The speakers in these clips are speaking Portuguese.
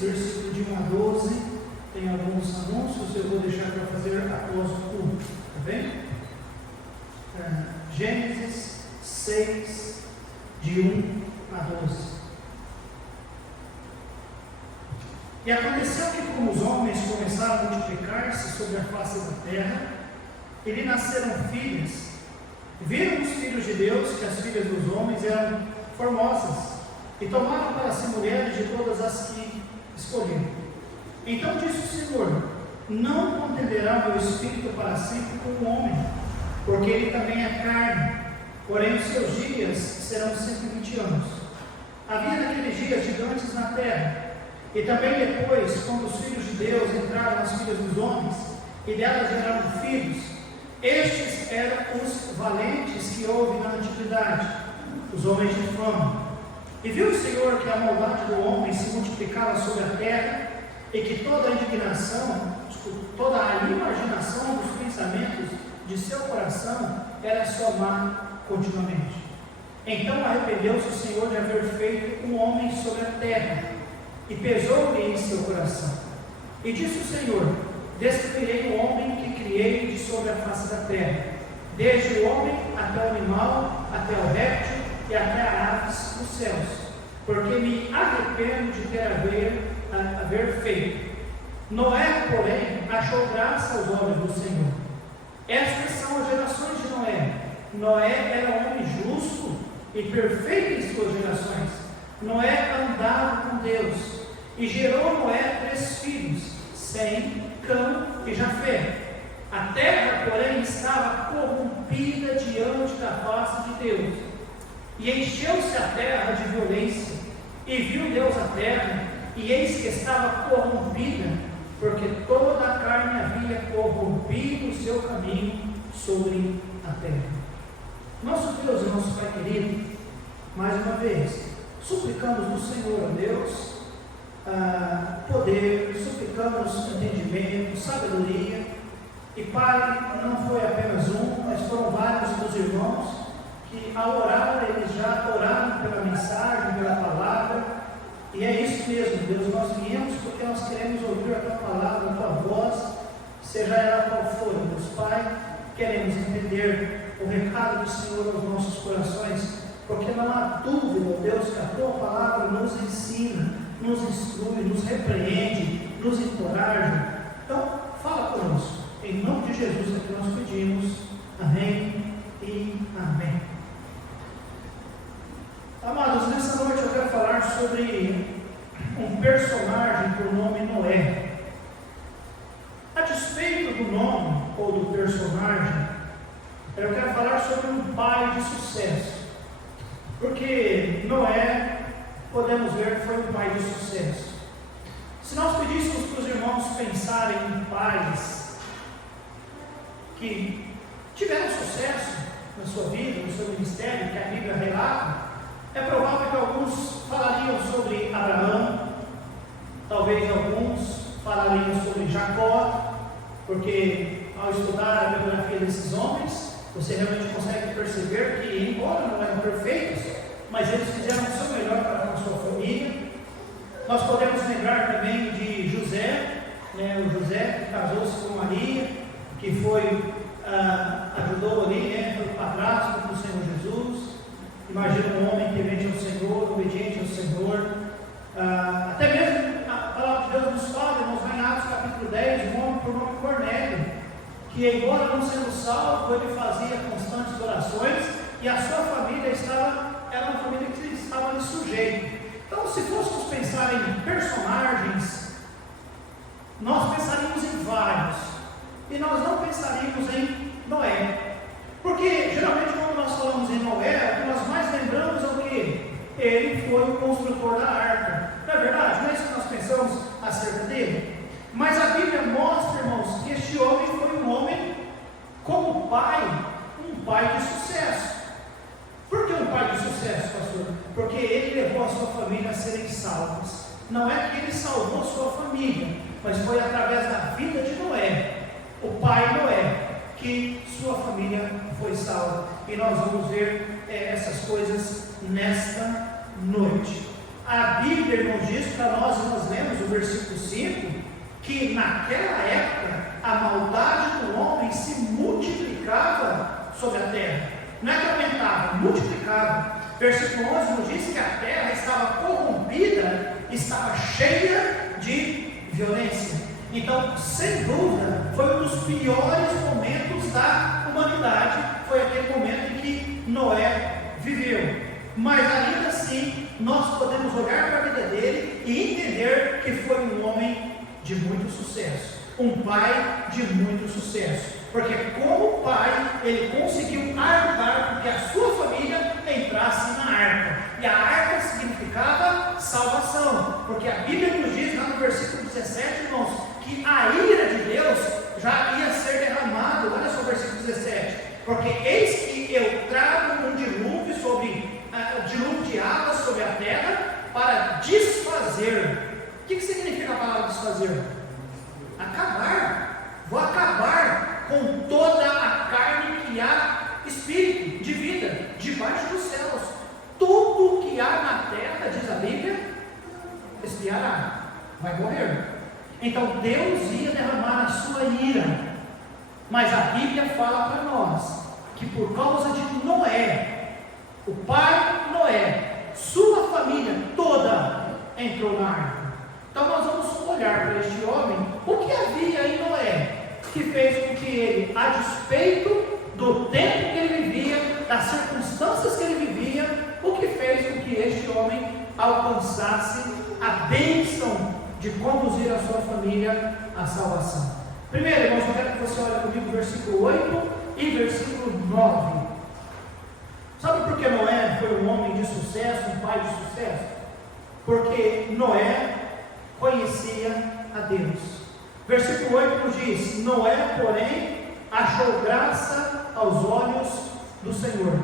versículo de 1 a 12, tem alguns anúncios, eu vou deixar para fazer após o culto, tá bem? Gênesis 6, de 1 a 12. E aconteceu que, como os homens começaram a multiplicar-se sobre a face da terra, e lhe nasceram filhas, viram os filhos de Deus que as filhas dos homens eram formosas, e tomaram para si mulheres de todas as que escolheram. Então disse o Senhor: não contenderá meu espírito para sempre com o homem, porque ele também é carne, porém os seus dias serão 120 anos. Havia naqueles dias gigantes na terra, e também depois, quando os filhos de Deus entraram nas filhas dos homens, e delas geraram filhos, estes eram os valentes que houve na antiguidade, os homens de fama. E viu o Senhor que a maldade do homem se multiplicava sobre a terra, e que toda a imaginação dos pensamentos de seu coração era só má continuamente. Então arrependeu-se o Senhor de haver feito um homem sobre a terra, e pesou-lhe em seu coração. E disse o Senhor: destruirei o homem que criei de sobre a face da terra, desde o homem até o animal, até o réptil e até a aves dos céus, porque me arrependo de ter haver feito. Noé, porém, achou graça aos olhos do Senhor. Estas são as gerações de Noé. Noé era um homem justo e perfeito em suas gerações. Noé andava com Deus, e gerou Noé 3 filhos, Sem, Cã e Jafé. A terra, porém, estava corrompida diante da face de Deus, e encheu-se a terra de violência. E viu Deus a terra, e eis que estava corrompida, porque toda a carne havia corrompido o seu caminho sobre a terra. Nosso Deus e nosso Pai querido, mais uma vez, suplicamos do Senhor, a Deus, poder, suplicamos entendimento, sabedoria. E Pai, não foi apenas um, mas foram vários dos irmãos que, ao orar, eles já oraram pela mensagem, pela palavra. E é isso mesmo, Deus, nós viemos porque nós queremos ouvir a Tua palavra, a Tua voz, seja ela qual for, Deus Pai. Queremos entender o recado do Senhor aos nossos corações, porque não há dúvida, Deus, que a Tua palavra nos ensina, nos instrui, nos repreende, nos encoraja. Então, fala conosco, em nome de Jesus é que nós pedimos. Amém e amém. Amados, nessa noite eu quero falar sobre um personagem por nome Noé. A despeito do nome ou do personagem, eu quero falar sobre um pai de sucesso, porque Noé, podemos ver que foi um pai de sucesso. Se nós pedíssemos para os irmãos pensarem em pais que tiveram sucesso na sua vida, no seu ministério, que a Bíblia relata, é provável que alguns falariam sobre Abraão, talvez alguns falariam sobre Jacó, porque ao estudar a biografia desses homens, você realmente consegue perceber que, embora não eram perfeitos, mas eles fizeram o seu melhor para com a sua família. Nós podemos lembrar também de José, o José que casou-se com Maria, que ajudou ali, foi o padrasto do Senhor Jesus. Imagina um homem temente ao Senhor, obediente ao Senhor. Até mesmo a palavra de Deus nos fala, irmãos, lá em Atos capítulo 10, um homem por nome Cornélio, que, embora não sendo salvo, ele fazia constantes orações, e a sua família era uma família que estava ali sujeita. Então, se fôssemos pensar em personagens, nós pensaríamos em vários, e nós não pensaríamos em Noé. Porque geralmente quando nós falamos em Noé, o que nós mais lembramos é o que? Ele foi o construtor da arca. Não é verdade? Não é isso que nós pensamos acerca dele? Mas a Bíblia mostra, irmãos, que este homem foi um homem como pai, um pai de sucesso. Por que um pai de sucesso, pastor? Porque ele levou a sua família a serem salvas. Não é que ele salvou sua família, mas foi através da vida de Noé, o pai Noé, que sua família foi salva. E nós vamos ver essas coisas nesta noite. a Bíblia, irmãos, diz para nós, e nós lemos o versículo 5, que naquela época a maldade do homem se multiplicava sobre a terra. Não é que aumentava, multiplicava. Versículo 11 nos diz que a terra estava corrompida, estava cheia de violência. Então, sem dúvida, foi um dos piores momentos da humanidade, foi aquele momento em que Noé viveu. Mas ainda assim, nós podemos olhar para a vida dele e entender que foi um homem de muito sucesso, um pai de muito sucesso, porque como pai, ele conseguiu arcar para que a sua família entrasse na arca, e a arca significava salvação, porque a Bíblia nos diz lá no versículo 17, irmãos, que a ira de Deus já ia ser derramada. Olha só o versículo 17, porque eis que eu trago um dilúvio dilúvio de águas sobre a terra para desfazer. O que significa a palavra desfazer? Acabar. Vou acabar com toda a carne que há espírito de vida debaixo dos céus. Tudo que há na terra, diz a Bíblia, expiará, vai morrer. Então Deus ia derramar a sua ira, mas a Bíblia fala para nós que por causa de Noé, o pai Noé, sua família toda entrou na arca. Então nós vamos olhar para este homem, o que havia em Noé, que fez com que ele, a despeito do tempo que ele vivia, das circunstâncias que ele vivia, o que fez com que este homem alcançasse a bênção de conduzir a sua família à salvação. Primeiro, irmãos, eu quero que você olhe comigo versículo 8 e versículo 9. Sabe por que Noé foi um homem de sucesso, um pai de sucesso? Porque Noé conhecia a Deus. Versículo 8 nos diz: Noé, porém, achou graça aos olhos do Senhor.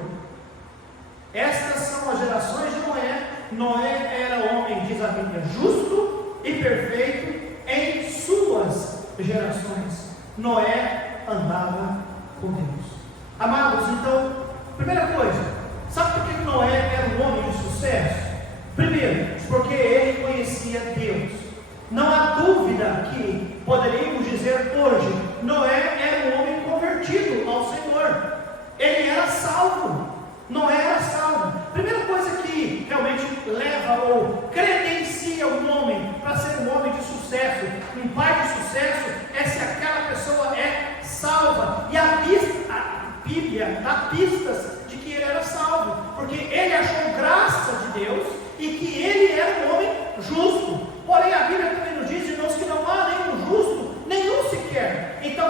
Estas são as gerações de Noé. Noé era homem, diz a Bíblia, justo e perfeito em suas gerações. Noé andava com Deus. Amados, então, primeira coisa, sabe por que Noé era um homem de sucesso? Primeiro, porque ele conhecia Deus. Não há dúvida que poderíamos dizer hoje, Noé era um homem convertido ao Senhor. Ele era salvo. Noé era salvo. Primeira coisa que realmente leva ou credencia um homem para ser um homem de sucesso, um pai de sucesso, é se aquela pessoa é salva. E a Bíblia dá pistas de que ele era salvo, porque ele achou graça de Deus e que ele era um homem justo. Porém, a Bíblia também nos diz, irmãos, que não há nenhum justo, nenhum sequer. Então,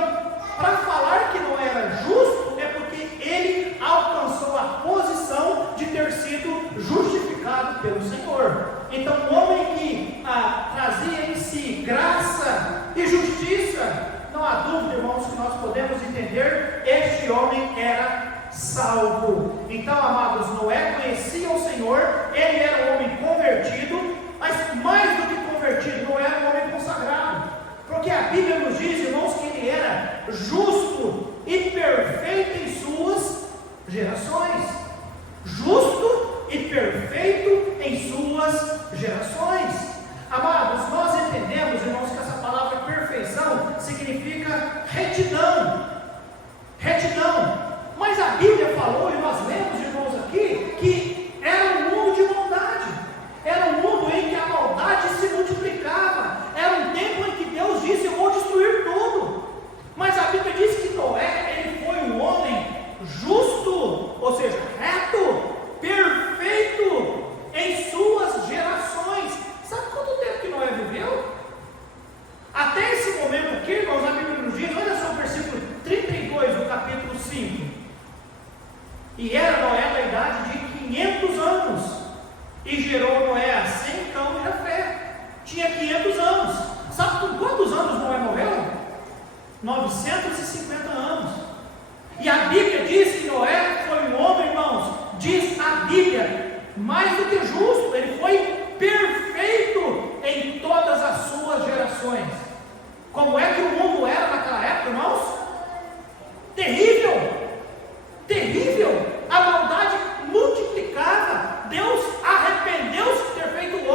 para falar que não era justo, é porque ele alcançou a posição de ter sido justificado pelo Senhor. Então, um homem que trazia em si graça e justiça, não há dúvida, irmãos, que nós podemos entender, este homem era salvo. Então, amados, Noé conhecia o Senhor, ele era um homem convertido, mas mais do que convertido, Noé era um homem consagrado, porque a Bíblia nos diz, irmãos, que ele era justo e perfeito em suas gerações. Justo e perfeito em suas gerações. Amados, nós entendemos, irmãos, que essa palavra perfeição significa retidão. Retidão. Mas a Bíblia falou, e nós lemos, irmãos, aqui, que era um mundo de maldade. Era um mundo em que a maldade se multiplicava. Era um tempo em que Deus disse: eu vou destruir tudo. Mas a Bíblia diz que Noé, ele foi um homem justo, ou seja, reto, perfeito em suas gerações. Sabe quanto tempo que Noé viveu? Até esse momento aqui, irmãos, a Bíblia nos diz, olha só o versículo 32 do capítulo 5. E era Noé da idade de 500 anos, e gerou Noé a Sem, Cão e Jafé. Tinha 500 anos. Sabe com quantos anos Noé morreu? 950 anos. E a Bíblia diz que Noé foi um homem, irmãos, diz a Bíblia, mais do que justo. Ele foi perfeito em todas as suas gerações. Como é que o mundo era naquela época, irmãos? Terrível. Terrível. A maldade multiplicava. Deus arrependeu-se de ter feito o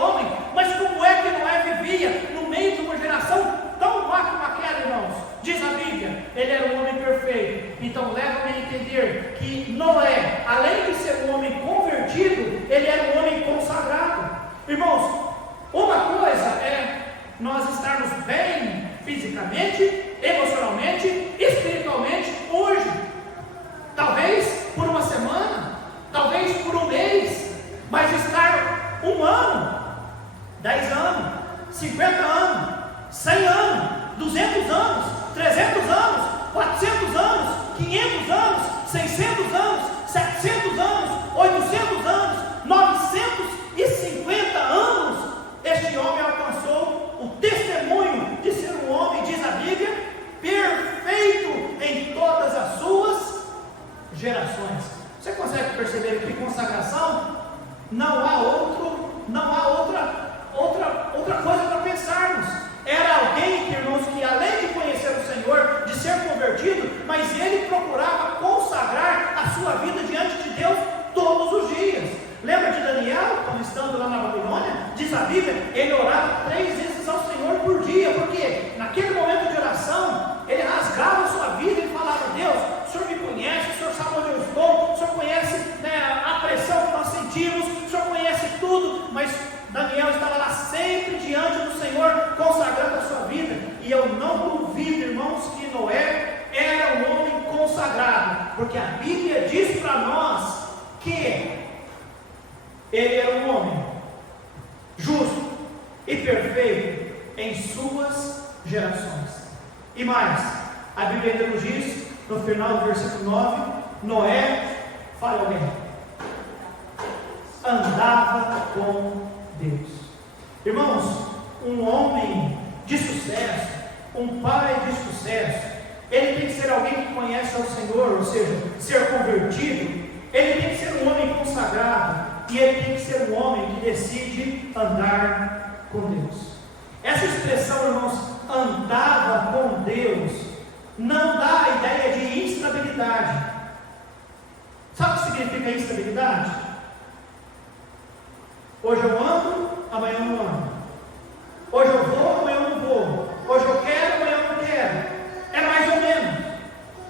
emocionalmente, espiritualmente, hoje. Talvez por uma semana, talvez por um mês, mas estar 1 ano, 10 anos, 50 anos, 100 anos, 200 anos, 300 anos, 400 anos, 500 anos, 600 anos, 700 anos, 800 anos, 950 anos, este homem alcançou o testemunho de ser um homem, diz a Bíblia, perfeito em todas as suas gerações. Você consegue perceber que consagração não há outra coisa para pensarmos. Era alguém, irmãos, que além de conhecer o Senhor, de ser convertido, mas ele procurava consagrar a sua vida diante de Deus todos os dias. Lembra de Daniel, quando estando lá na Babilônia? Diz a Bíblia, ele orava 3 vezes ao Senhor por dia, porque naquele momento de oração, ele rasgava a sua vida e falava: Deus, o Senhor me conhece, o Senhor sabe onde eu estou, o Senhor conhece, né, a pressão que nós sentimos, o Senhor conhece tudo, mas Daniel estava lá sempre diante do Senhor, consagrando a sua vida. E eu não duvido, irmãos, que Noé era um homem consagrado, porque a Bíblia diz para nós que ele era um homem justo e perfeito em suas gerações. E mais, a Bíblia ainda nos diz, no final do versículo 9, Noé, fala alguém, andava com Deus. Irmãos, um homem de sucesso, um pai de sucesso, ele tem que ser alguém que conhece ao Senhor, ou seja, ser convertido. Ele tem que ser um homem consagrado, e ele tem que ser um homem que decide andar com Deus. Essa expressão, irmãos, andava com Deus, não dá a ideia de instabilidade. Sabe o que significa instabilidade? Hoje eu ando, amanhã eu não ando. Hoje eu vou, amanhã eu não vou. Hoje eu quero, amanhã eu não quero. É mais ou menos.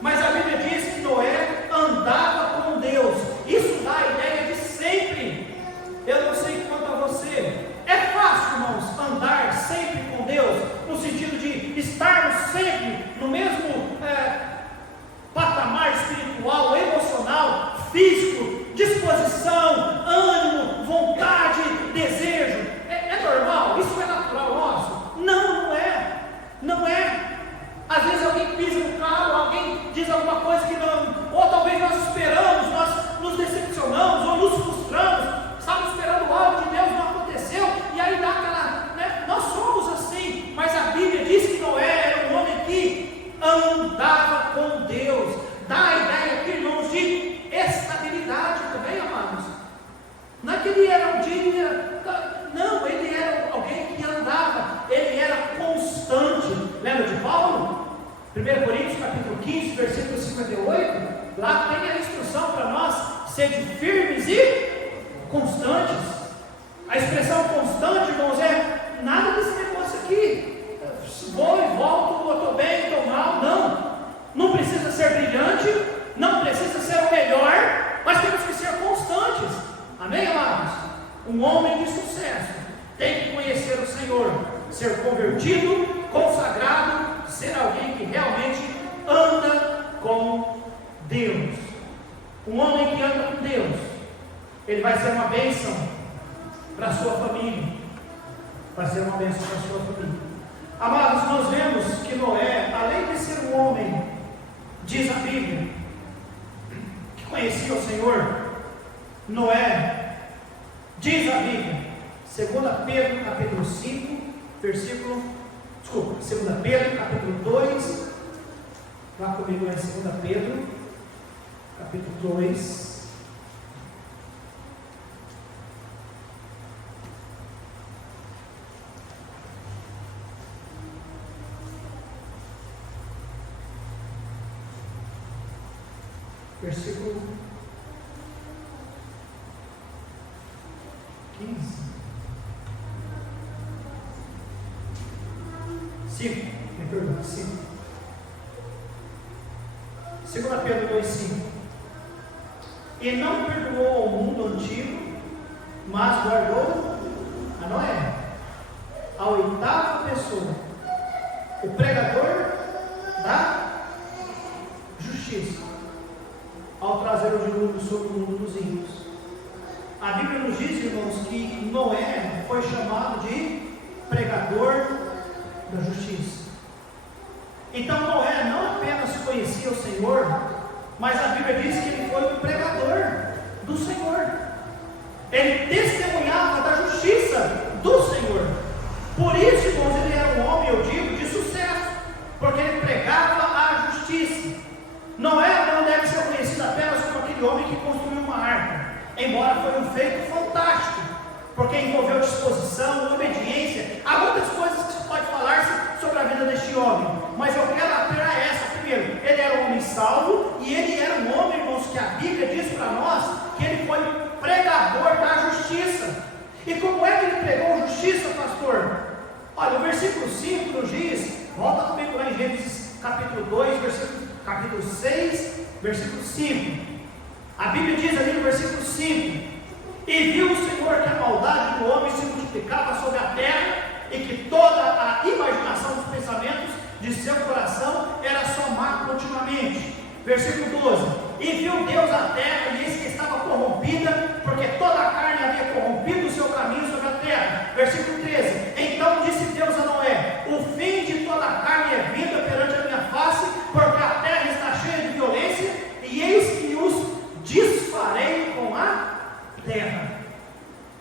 Mas a Bíblia diz que Noé andava com Deus. Isso dá a ideia de sempre. Eu não sei quanto a você. É fácil, irmãos, andar sempre com Deus, no sentido de estarmos sempre no mesmo patamar espiritual, emocional, físico, disposição, ânimo, vontade, desejo. É normal? Isso é natural nosso? Não, não é. Não é. Às vezes alguém pisa no carro, alguém diz alguma coisa que não, ou talvez nós esperamos, nós nos decepcionamos ou nos frustramos, estávamos esperando algo de Deus, não aconteceu, e aí dá aquela, né? Nós somos assim, mas a Bíblia diz que Noé era um homem que andava com Deus. Dá a ideia aqui, irmãos, de estabilidade também, amados. Não é que ele era um dia, não, ele era alguém que andava, ele era constante. Lembra de Paulo? 1 Coríntios capítulo 15, versículo 58, lá tem a instrução para nós, sede firmes e constantes. A expressão constante, irmãos, é nada desse negócio aqui, vou e volto, eu estou bem, estou mal, não precisa ser brilhante, não precisa ser o melhor, mas temos que ser constantes, amém, amados? Um homem de sucesso tem que conhecer o Senhor, ser convertido, consagrado, ser alguém que realmente anda com Deus. Um homem que anda com Deus, ele vai ser uma bênção para a sua família, vai ser uma bênção para a sua família. Amados, nós vemos que Noé, além de ser um homem, diz a Bíblia, que conhecia o Senhor, Noé, diz a Bíblia, 2 Pedro capítulo 5, versículo, 2 Pedro capítulo 2, vá comigo lá em 2 Pedro capítulo 2, versículo 15, 5, me perdoa, 5. 2 Pedro 2,5. E não perdoou ao mundo antigo, mas guardou a Noé, a 8ª pessoa, o pregador o dilúvio sobre o mundo dos ímpios. A Bíblia nos diz, irmãos, que Noé foi chamado de pregador da justiça. Então Noé não apenas conhecia o Senhor, mas a Bíblia diz que ele foi um pregador do Senhor. Ele testemunhava da justiça do Senhor. Por isso, irmãos, ele era um homem, eu digo, de sucesso, porque ele pregava a justiça. Noé não deve ser conhecido apenas como aquele homem que construiu uma arca, embora foi um feito fantástico, porque envolveu disposição, obediência. Há muitas coisas que se pode falar sobre a vida deste homem, mas eu quero ater a essa. Primeiro, ele era um homem salvo, e ele era um homem, irmãos, que a Bíblia diz para nós que ele foi pregador da justiça. E como é que ele pregou justiça, pastor? Olha, o versículo 5 nos diz, volta comigo lá em Gênesis capítulo 2, capítulo 6, versículo 5. A Bíblia diz ali no versículo 5: e viu o Senhor que a maldade do homem se multiplicava sobre a terra, e que toda a imaginação dos pensamentos de seu coração era só má continuamente. Versículo 12: e viu Deus a terra, e eis que estava corrompida, porque toda a carne havia corrompido o seu caminho sobre a terra. Versículo 13: então disse Deus a Noé: o fim de toda a carne é vinda perante a minha face, porque a terra está cheia de violência, e eis que os desfarei com a terra.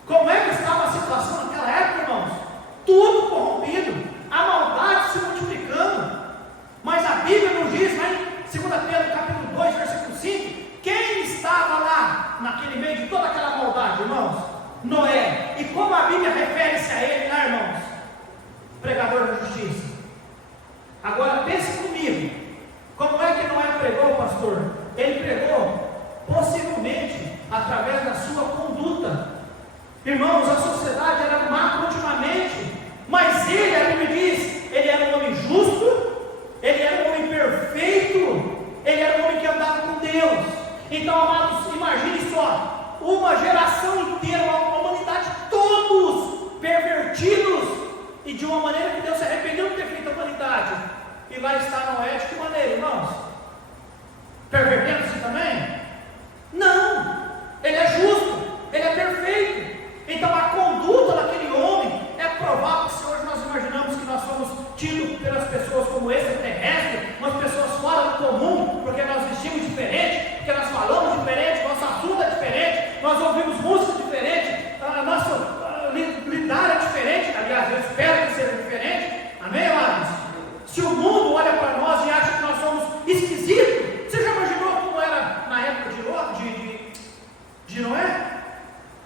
Como é que estava a situação naquela época, irmãos? Tudo corrompido, a maldade se multiplicando. Mas a Bíblia nos diz, lá em 2 Pedro capítulo 2, versículo 5, quem estava lá, naquele meio de toda aquela maldade, irmãos? Noé. E como a Bíblia refere-se a ele, né, irmãos? Pregador da justiça. Agora pense comigo, como é que Noé pregou, pastor? Ele pregou possivelmente através da sua conduta. Irmãos, a sociedade era má continuamente, mas ele, a Bíblia diz, ele era um homem justo, ele era um homem perfeito, ele era um homem que andava com Deus. Então, amados, imagine só, uma geração inteira, uma humanidade, todos pervertidos, e de uma maneira que Deus se arrependeu de ter feito a humanidade. E lá está Noé, de que maneira, irmãos? Pervertendo-se também? Não, ele é justo, ele é perfeito. Então a conduta daquele homem é provável que se hoje nós imaginamos que nós somos tidos pelas pessoas como extraterrestres, umas pessoas fora do comum, porque nós vestimos diferente, porque nós falamos diferente, nosso assunto é diferente, nós ouvimos música diferente, nosso lidar é diferente, aliás, eu espero que seja diferente, amém, amados? Se o mundo olha para nós e acha que nós somos esquisitos, você já imaginou como era na época de Noé?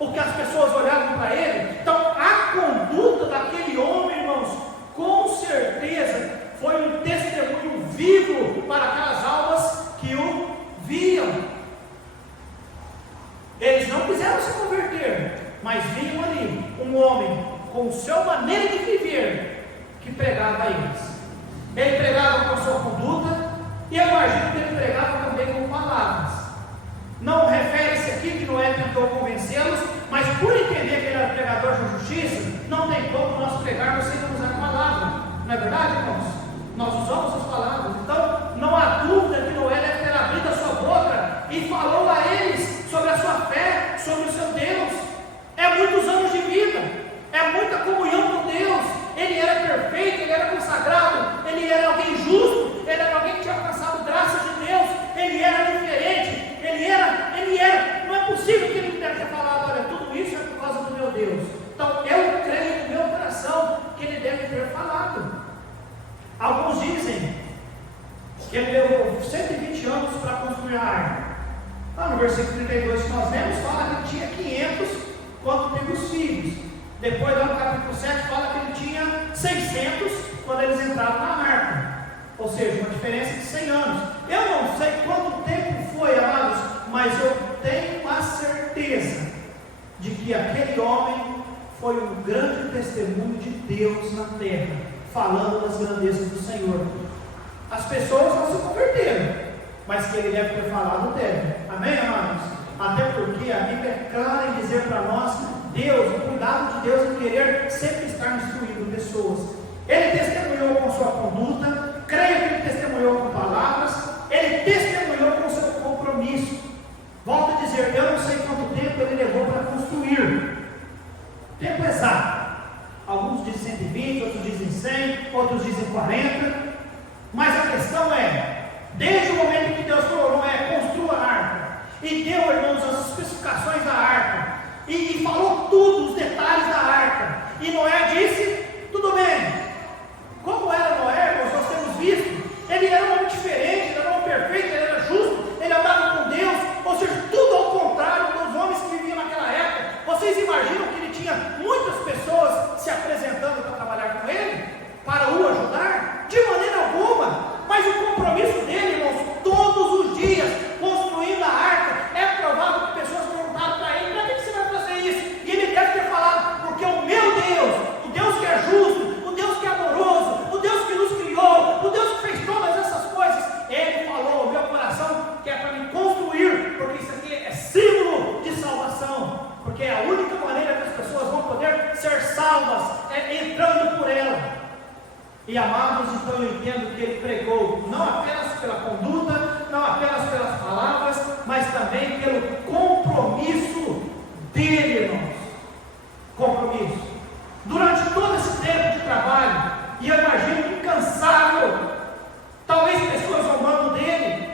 O que as pessoas olhavam para ele? Então, a conduta daquele homem, irmãos, com certeza foi um testemunho vivo para aquelas almas que o viam. Eles não quiseram se converter, mas viam ali um homem com sua maneira de viver que pregava a eles. Ele pregava com a sua conduta, e eu imagino que ele pregava também com palavras. Não refere-se aqui que Noé tentou convencê-los, mas por entender que ele era pregador da justiça, não tem como nós pregarmos sem usar a palavra. Não é verdade, irmãos? Nós usamos as palavras. Então, não há dúvida que Noé deve ter abrido a sua boca e falou a eles sobre a sua fé, sobre o seu Deus. É muitos anos de vida, é muita comunhão com Deus. Ele era perfeito, ele era consagrado, ele era alguém justo, ele era alguém que tinha alcançado graça de Deus, ele era diferente, ele era, não é possível que ele pudesse ter falado, olha, tudo isso é por causa do meu Deus. Então eu creio no meu coração que ele deve ter falado. Alguns dizem que ele levou 120 anos para construir a arca. Lá no versículo 32 que nós lemos, fala que ele tinha 500 quando teve os filhos. Depois, lá no capítulo 7, fala que ele tinha 600 quando eles entraram na arca. Ou seja, uma diferença de 100 anos. Eu não sei quanto tempo foi, amados, mas eu tenho a certeza de que aquele homem foi um grande testemunho de Deus na terra, falando das grandezas do Senhor. As pessoas não se converteram, mas que ele deve ter falado, deve. Amém, amados? Até porque a Bíblia é clara em dizer para nós, Deus, o cuidado de Deus em querer sempre estar instruindo pessoas. Ele testemunhou com sua conduta, creio que ele testemunhou com palavras, ele testemunhou com seu compromisso. dizer, eu não sei quanto tempo ele levou para construir. Tempo exato. Alguns dizem 120, outros dizem 100, outros dizem 40. Mas a questão é, desde o momento que Deus falou, Noé, construa a arca, e deu, irmãos, as especificações da arca, e falou tudo, os detalhes da arca, e Noé disse, tudo bem. Como era Noé, irmãos, nós temos visto, ele era um homem diferente, ele era um homem perfeito, ele era justo, ele andava com Deus, ou seja, tudo ao contrário dos homens que viviam naquela época. Vocês imaginam que ele tinha muitas pessoas se apresentando para trabalhar com ele, para o ajudar? De maneira alguma. Mas o compromisso dele, irmãos, todos os dias, construindo a arca, é provável que pessoas perguntaram para ele, para que você vai fazer isso? E ele deve ter falado, porque o meu Deus, o Deus que é justo, o Deus que é amoroso, o Deus que nos criou, o Deus que fez todas essas coisas, ele falou ao meu coração que é para me construir, porque isso aqui é símbolo de salvação, porque é a única maneira que as pessoas vão poder ser salvas, é entrando por ela. E amados, então eu entendo que ele pregou não apenas pela conduta, não apenas pelas palavras, mas também pelo compromisso dele, irmãos. Compromisso. Durante todo esse tempo de trabalho, e eu imagino incansável, talvez pessoas zombando dele,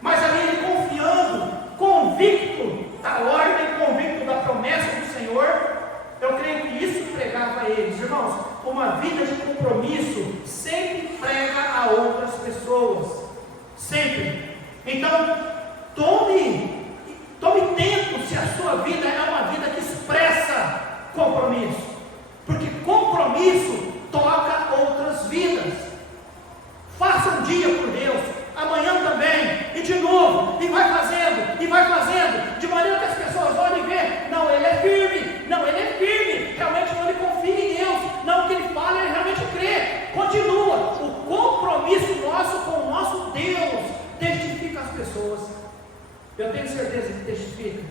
mas ali ele confiando, convicto da ordem, convicto da promessa do Senhor. Eu creio que isso pregava a eles, irmãos. Uma vida de compromisso sempre prega a outras pessoas, sempre. Então, tome tempo se a sua vida é uma vida que expressa compromisso, porque compromisso toca outras vidas. Faça um dia por Deus, amanhã também, e de novo, e vai fazendo, de maneira que as pessoas olhem e vejam, não, ele é firme, realmente quando ele confia em Deus, não o que ele fala, ele realmente crê, continua. O compromisso nosso com o nosso Deus testifica as pessoas, eu tenho certeza que testifica.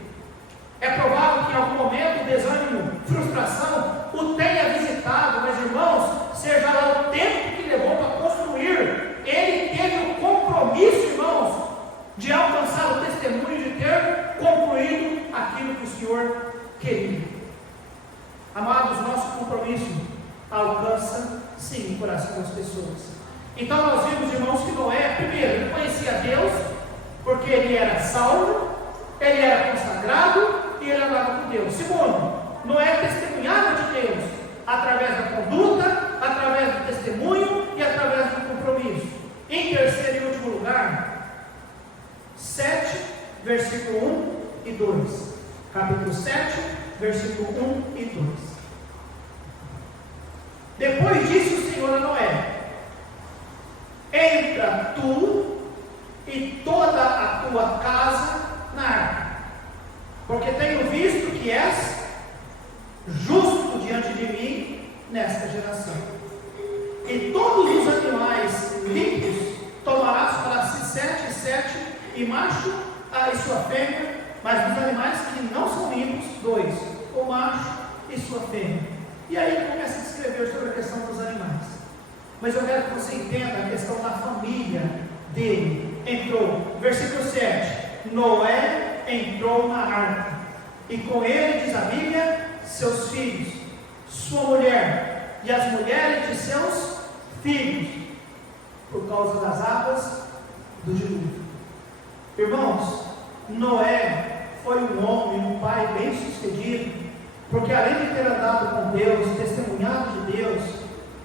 É provável que em algum momento o desânimo, frustração o tenha visitado, mas irmãos, seja lá o tempo que levou para construir, ele teve o compromisso, irmãos, de alcançar o testemunho, de ter concluído aquilo que o Senhor queria. Amados, nosso compromisso alcança sim o coração das pessoas. Então nós vimos, irmãos, que Noé, primeiro, ele conhecia Deus, porque ele era salvo, ele era consagrado e ele andava com Deus. Segundo, Noé testemunhava de Deus através da conduta, através do testemunho e através do compromisso. Em terceiro e último lugar, 7, versículo 1 e 2. Capítulo 7, versículo 1 e 2. Depois disse o Senhor a Noé: entra tu e toda a tua casa na arca, porque tenho visto que és justo diante de mim nesta geração. E todos os animais limpos tomarás para si 7 e 7, e macho e sua fêmea, mas dos animais que não são limpos, 2, o macho e sua fêmea. E aí ele começa a descrever sobre a questão dos animais. Mas eu quero que você entenda a questão da família dele. Entrou, versículo 7, Noé entrou na arca, e com ele, diz a Bíblia, seus filhos, sua mulher e as mulheres de seus filhos, por causa das águas do dilúvio. Irmãos, Noé foi um homem, um pai bem sucedido, porque além de ter andado com Deus, testemunhado de Deus,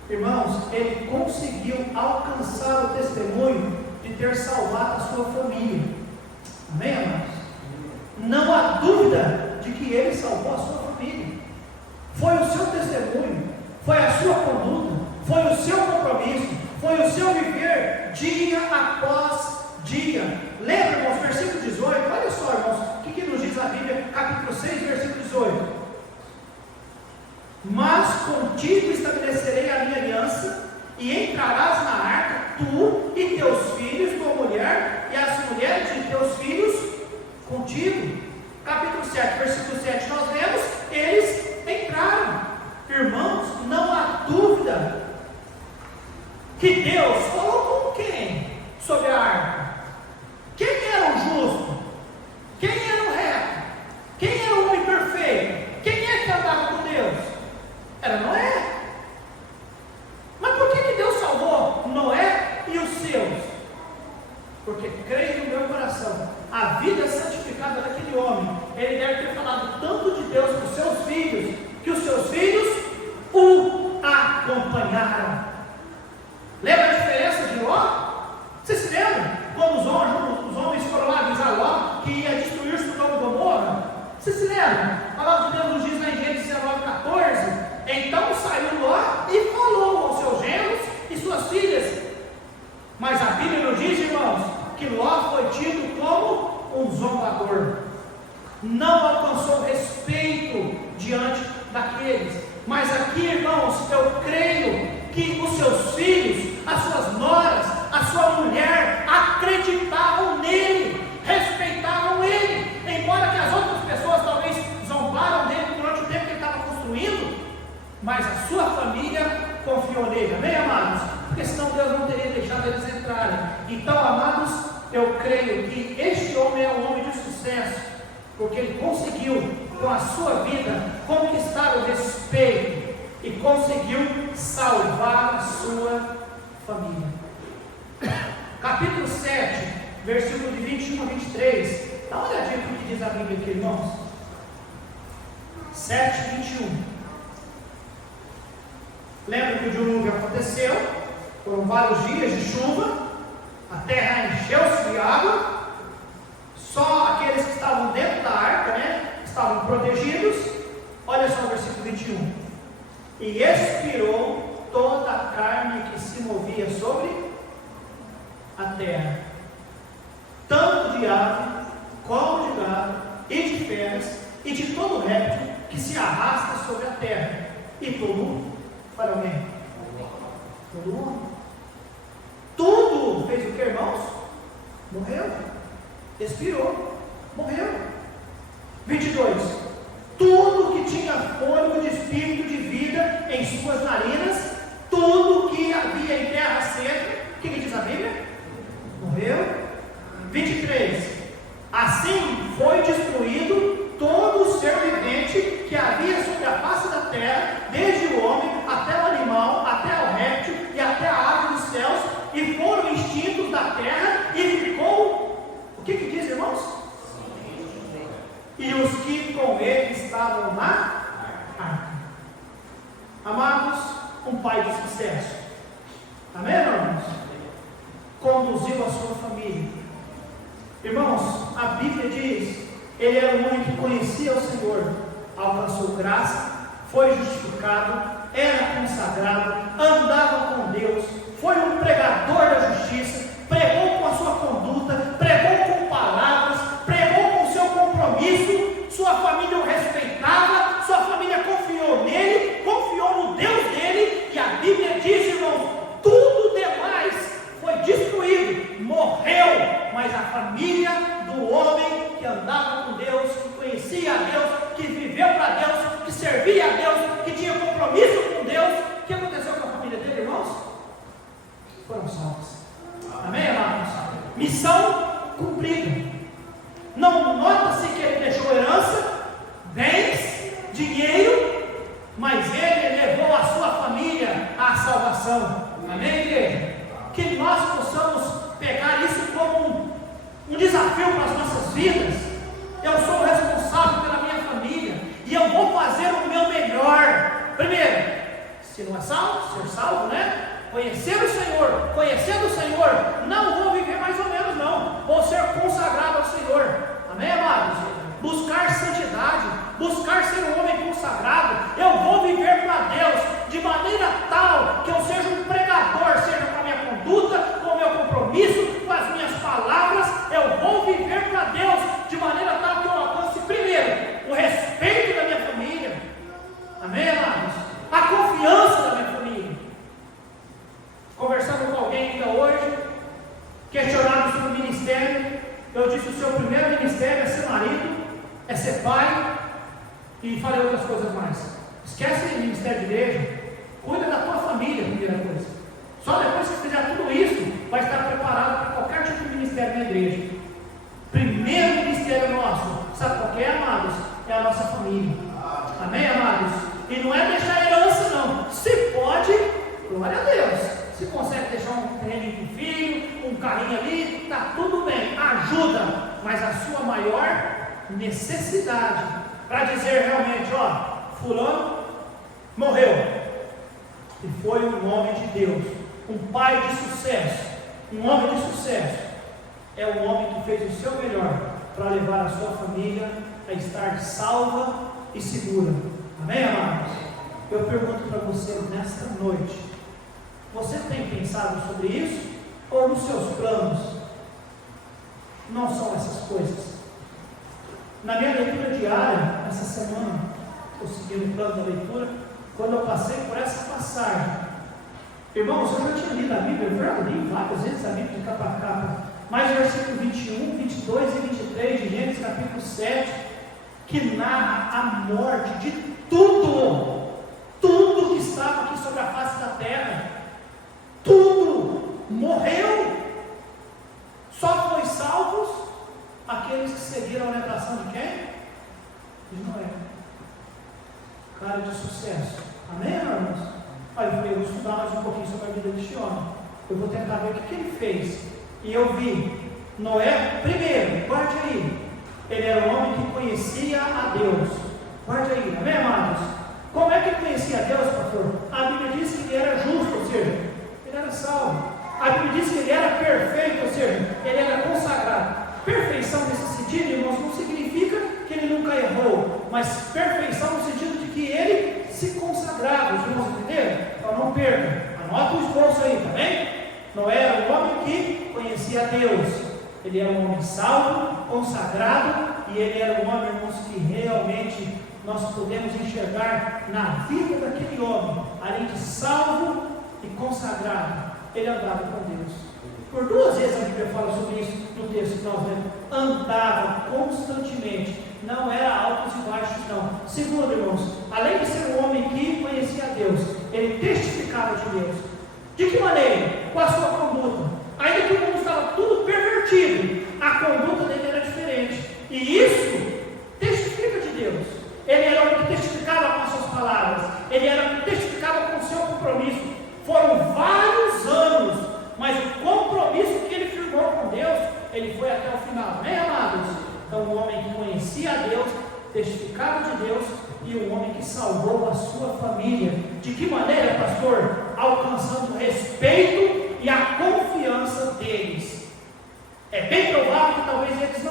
irmãos, ele conseguiu alcançar o testemunho de ter salvado a sua família. Amém, irmãos? Não há dúvida de que ele salvou a sua família. Foi o seu testemunho, foi a sua conduta, foi o seu compromisso, foi o seu viver dia após dia. Lembra, irmãos, versículo 18, olha só, irmãos, o que nos diz a Bíblia, capítulo 6, versículo 18: mas contigo estabelecerei a minha aliança, e entrarás na arca, tu e teus filhos, tua mulher, e as mulheres de teus filhos contigo. Capítulo 7, versículo 7, nós vemos, eles entraram. Irmãos, não há dúvida que Deus falou com quem sobre a arca? Quem era o justo? Quem era o reto? porque creio no meu coração, a vida santificada daquele homem, ele deve ter falado tanto de Deus para os seus filhos, que os seus filhos o acompanharam. Lembra a diferença de Ló? Vocês se lembram? Quando os homens foram lá avisar Ló que ia destruir Sodoma e Gomorra? Vocês se lembram? A palavra de Deus nos diz lá em Gênesis 19:14. Então saiu Ló e falou aos seus genros e suas filhas. Mas a Bíblia nos diz, irmãos, que Ló foi tido como um zombador. Não alcançou respeito diante daqueles. Mas aqui, irmãos, eu creio que os seus filhos, as suas noras, a sua mulher acreditavam nele, respeitavam ele, embora que as outras pessoas talvez zombaram dele durante o tempo que ele estava construindo, mas a sua família confiou nele, amém, amados? Porque senão Deus não teria deixado eles entrarem. Então, amados, eu creio que este homem é um homem de sucesso, porque ele conseguiu, com a sua vida, conquistar o respeito e conseguiu salvar a sua família. Capítulo 7, versículo de 21 a 23. Dá uma olhadinha no que diz a Bíblia aqui, irmãos. 7, 21. Lembra que o dilúvio aconteceu? Foram vários dias de chuva, a terra encheu-se de água, só aqueles que estavam dentro da arca, estavam protegidos. Olha só o versículo 21. E expirou toda a carne que se movia sobre a terra, tanto de ave, como de gado, e de feras, e de todo réptil que se arrasta sobre a terra. E tudo para alguém? Todo homem. Tudo fez o que, irmãos? Morreu. Expirou. Morreu. 22. Tudo que tinha fôlego de espírito de vida em suas narinas, tudo que havia em terra seca, o que diz a Bíblia? Morreu. 23. Assim foi destruído todo o ser vivente que havia sobre a face da terra, desde o homem até o animal, até o réptil e até a ave dos céus, e foram extintos da terra, e ficou, o que diz, irmãos? E os que com ele estavam na arca. Amados, um pai de sucesso, amém, irmãos? Conduziu a sua família. Irmãos, a Bíblia diz, ele era um homem que conhecia o Senhor, alcançou graça, foi justificado, era consagrado, andava com Deus, foi um pregador da justiça, pregou com a sua conduta, pregou com palavras, pregou com o seu compromisso, sua família o respeitava, sua família confiou nele, confiou no Deus dele, e a Bíblia diz, irmãos, tudo demais foi destruído, morreu, mas a família do homem que andava com Deus, que conhecia a Deus, que viveu para Deus, que servia a Deus, que tinha compromisso com Deus, o que aconteceu com a família dele, irmãos? Foram salvos. Amém, amados? Missão cumprida. Não nota-se que ele deixou herança, bens, dinheiro, mas ele levou a sua família à salvação. Amém, igreja? Que nós possamos pegar isso como um desafio para as nossas vidas. Eu sou responsável pela minha família e eu vou fazer o meu melhor. Primeiro, se não é salvo, ser salvo, conhecer o Senhor, conhecendo o Senhor, não vou viver mais ou menos, não. Vou ser consagrado ao Senhor. Amém, amados? Buscar santidade, buscar ser um homem consagrado. Eu vou viver para Deus de maneira tal que eu seja um pregador, seja com a minha conduta, com o meu compromisso, com as minhas palavras. Eu vou viver para Deus de maneira tal que eu alcance primeiro o respeito da minha família. Amém, amados? A confiança da minha família. Conversando com alguém ainda hoje, questionado sobre o ministério, eu disse: o seu primeiro ministério é ser marido, é ser pai, e falei outras coisas mais. Esquece o ministério de igreja, cuida da tua família, primeira coisa. Só depois que fizer tudo isso, vai estar preparado para qualquer tipo de ministério na igreja. Primeiro ministério nosso, sabe qual que é, amados? É a nossa família. Amém, amados? E não é deixar herança, não. Se pode, glória a Deus. Se consegue deixar um terreno para o filho, um carrinho ali está tudo bem, ajuda, mas a sua maior necessidade para dizer realmente, ó, fulano morreu, e foi um homem de Deus, um pai de sucesso, um homem de sucesso, é um homem que fez o seu melhor para levar a sua família a estar salva e segura. Amém, amados? Eu pergunto para você nesta noite, você tem pensado sobre isso? Ou nos seus planos não são essas coisas? Na minha leitura diária, essa semana, estou seguindo o plano da leitura, quando eu passei por essa passagem, irmãos, eu já tinha lido a Bíblia, eu já li várias vezes a Bíblia de capa a capa, mas o versículo 21, 22 e 23 de Gênesis capítulo 7, que narra a morte de tudo que estava aqui sobre a face da terra, tudo morreu, só foi salvos aqueles que seguiram a orientação de quem? De Noé, cara de sucesso. Amém, irmãos? Aí eu vou estudar mais um pouquinho sobre a vida deste homem, eu vou tentar ver o que ele fez, e eu vi Noé, primeiro, guarde aí, ele era um homem que conhecia a Deus, guarde aí, amém, amados? Como é que ele conhecia a Deus, pastor? A Bíblia diz que ele era justo, ou seja, ele era salvo. A Bíblia diz que ele era perfeito, ou seja, ele era consagrado. Perfeição nesse sentido, irmãos, não significa que ele nunca errou, mas perfeição no sentido de que ele se consagrava. Os irmãos entenderam? Então não perca, anota o esforço aí, tá bem? Noé era um homem que conhecia a Deus, ele era um homem salvo, consagrado, e ele era um homem, irmãos, que realmente nós podemos enxergar na vida daquele homem, além de salvo e consagrado, ele andava com Deus. Por duas vezes a Bíblia fala sobre isso no texto que nós lemos. Andava constantemente, não era altos e baixos não. Segundo, irmãos, além de ser um homem que conhecia a Deus, ele testificava de Deus. De que maneira? Com a sua conduta. Ainda que o mundo estava tudo pervertido, a conduta dele era diferente, e isso testifica de Deus. Ele era um que testificava com as suas palavras, ele era um que testificava com o seu compromisso. Foram vários anos, mas o compromisso que ele firmou com Deus, ele foi até o final, amém, amados? Então, um homem que conhecia a Deus, testificava de Deus, e um homem que salvou a sua família. De que maneira, pastor? Alcançando o respeito e a confiança deles. É bem provável que talvez eles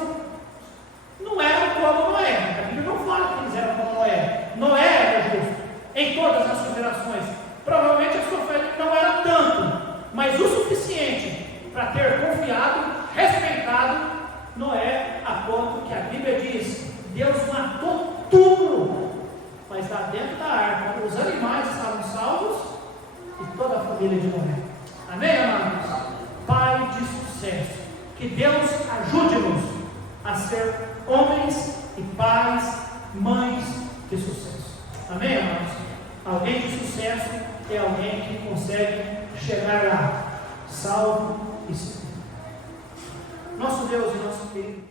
não eram como Noé. A Bíblia não fala que eles eram como Noé. Noé era justo em todas as suas gerações. Provavelmente a sua fé não era tanto, mas o suficiente para ter confiado, respeitado Noé, a ponto que a Bíblia diz: Deus matou tudo, mas lá dentro da arca os animais estavam salvos e toda a família de Noé. Amém, amados? Pai de sucesso. Que Deus ajude-nos a ser homens e pais, mães de sucesso. Amém, amados? Alguém de sucesso é alguém que consegue chegar lá, salvo e seguro. Nosso Deus e nosso querido